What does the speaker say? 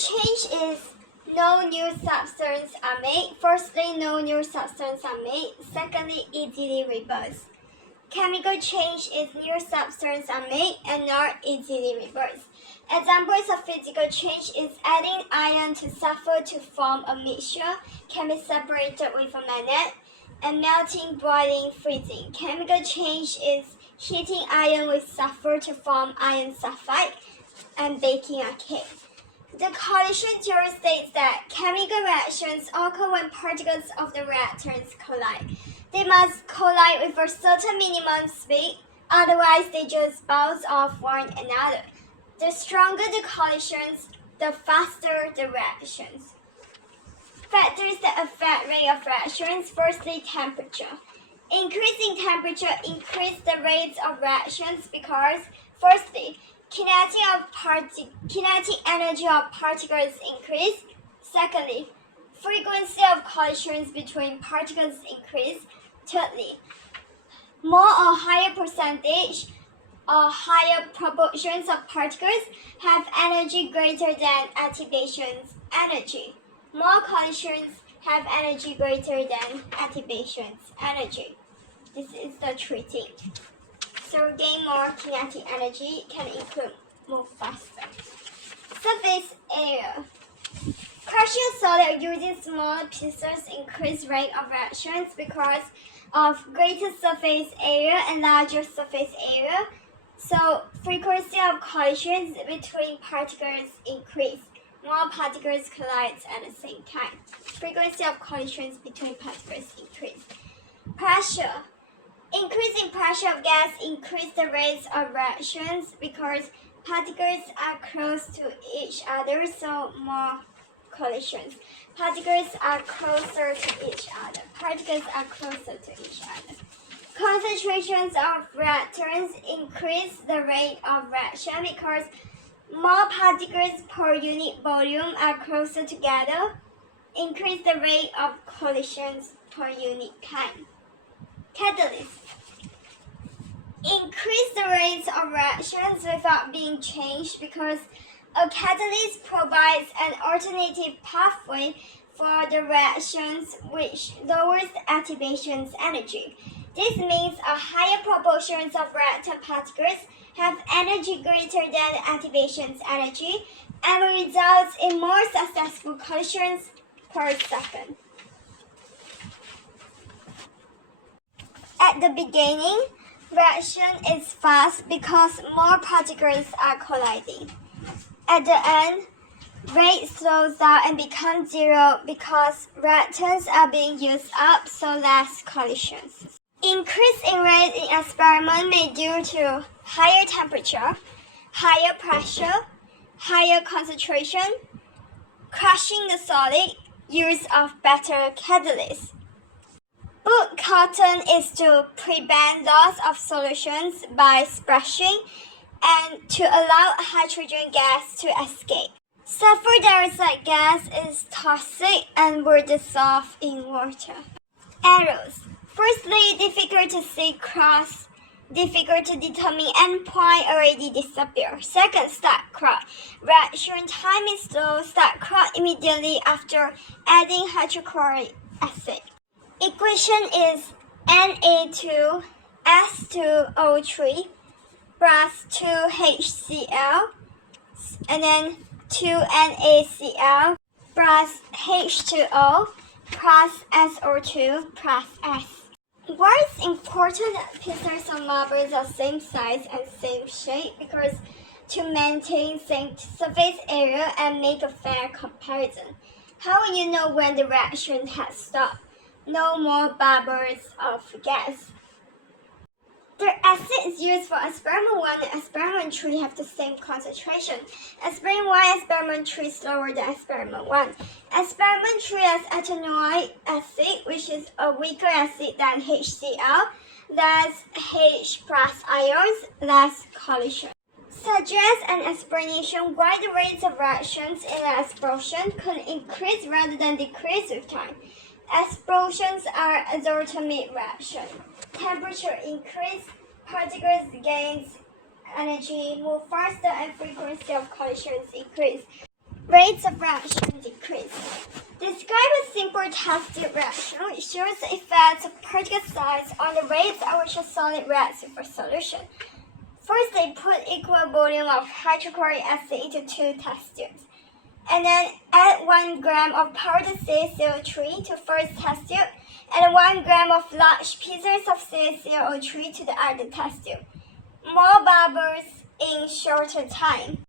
change is no new substances are made. Firstly, no new substances are made. Secondly, easily reversed. Chemical change is new substances are made and not easily reversed. Examples of physical change is adding iron to sulfur to form a mixture can be separated with a magnet, and melting, boiling, freezing. Chemical change is heating iron with sulfur to form iron sulfide and baking a cake. The collision theory states that chemical reactions occur when particles of the reactants collide. They must collide with a certain minimum speed, otherwise they just bounce off one another. The stronger the collisions, the faster the reactions. Factors that affect rate of reactions. Firstly, temperature. Increasing temperature increases the rates of reactions because, firstly, kinetic energy of particles increase. Secondly, frequency of collisions between particles increase. Thirdly, more or higher percentage or higher proportions of particles have energy greater than activation energy. More collisions have energy greater than activation energy. This is the treating. So gain more kinetic energy can include move faster. Surface area. Crushing solid using smaller pieces increase rate of reactions because of greater surface area and larger surface area. So frequency of collisions between particles increase. More particles collide at the same time. Frequency of collisions between particles increase. Pressure. Increasing pressure of gas increases the rates of reactions because particles are close to each other, so more collisions. Particles are closer to each other. Particles are closer to each other. Concentrations of reactants increase the rate of reaction because more particles per unit volume are closer together. Increase the rate of collisions per unit time. Catalyst. Increase the rates of reactions without being changed because a catalyst provides an alternative pathway for the reactions which lowers the activation energy. This means a higher proportions of reactant particles have energy greater than the activation energy and results in more successful collisions per second. At the beginning, reaction is fast because more particles are colliding. At the end, rate slows down and becomes zero because reactants are being used up, so less collisions. Increase in rate in experiment may be due to higher temperature, higher pressure, higher concentration, crushing the solid, use of better catalysts. Book cotton is to prevent loss of solutions by splashing and to allow hydrogen gas to escape. Sulfur dioxide gas is toxic and will dissolve in water. Errors. Firstly, difficult to see cross, difficult to determine endpoint already disappear. Second, start clock. Reaction time is slow. Start clock immediately after adding hydrochloric acid. Equation is Na2S2O3 plus 2HCl and then 2NaCl plus H2O plus SO2 plus S. Why is important that pieces of marbles are same size and same shape? Because to maintain same surface area and make a fair comparison. How will you know when the reaction has stopped? No more bubbles of gas. The acids used for experiment 1 and experiment 3 have the same concentration. Experiment 1 and experiment 3 is lower than experiment 1. Experiment 3 has ethanoic acid, which is a weaker acid than HCl, less H plus ions, less collision. Suggest an explanation why the rates of reactions in an explosion could increase rather than decrease with time. Explosions are exothermic reaction. Temperature increase, particles gain energy, move faster, and frequency of collisions increase. Rate rates of reaction decrease. Describe a simple test tube reaction which shows the effects of particle size on the rates at which a solid reacts with a solution. First, they put equal volume of hydrochloric acid into 2 test tubes, and then add 1 gram of powdered CaCO3 to first test tube, and 1 gram of large pieces of CaCO3 to the other test tube. More bubbles in shorter time.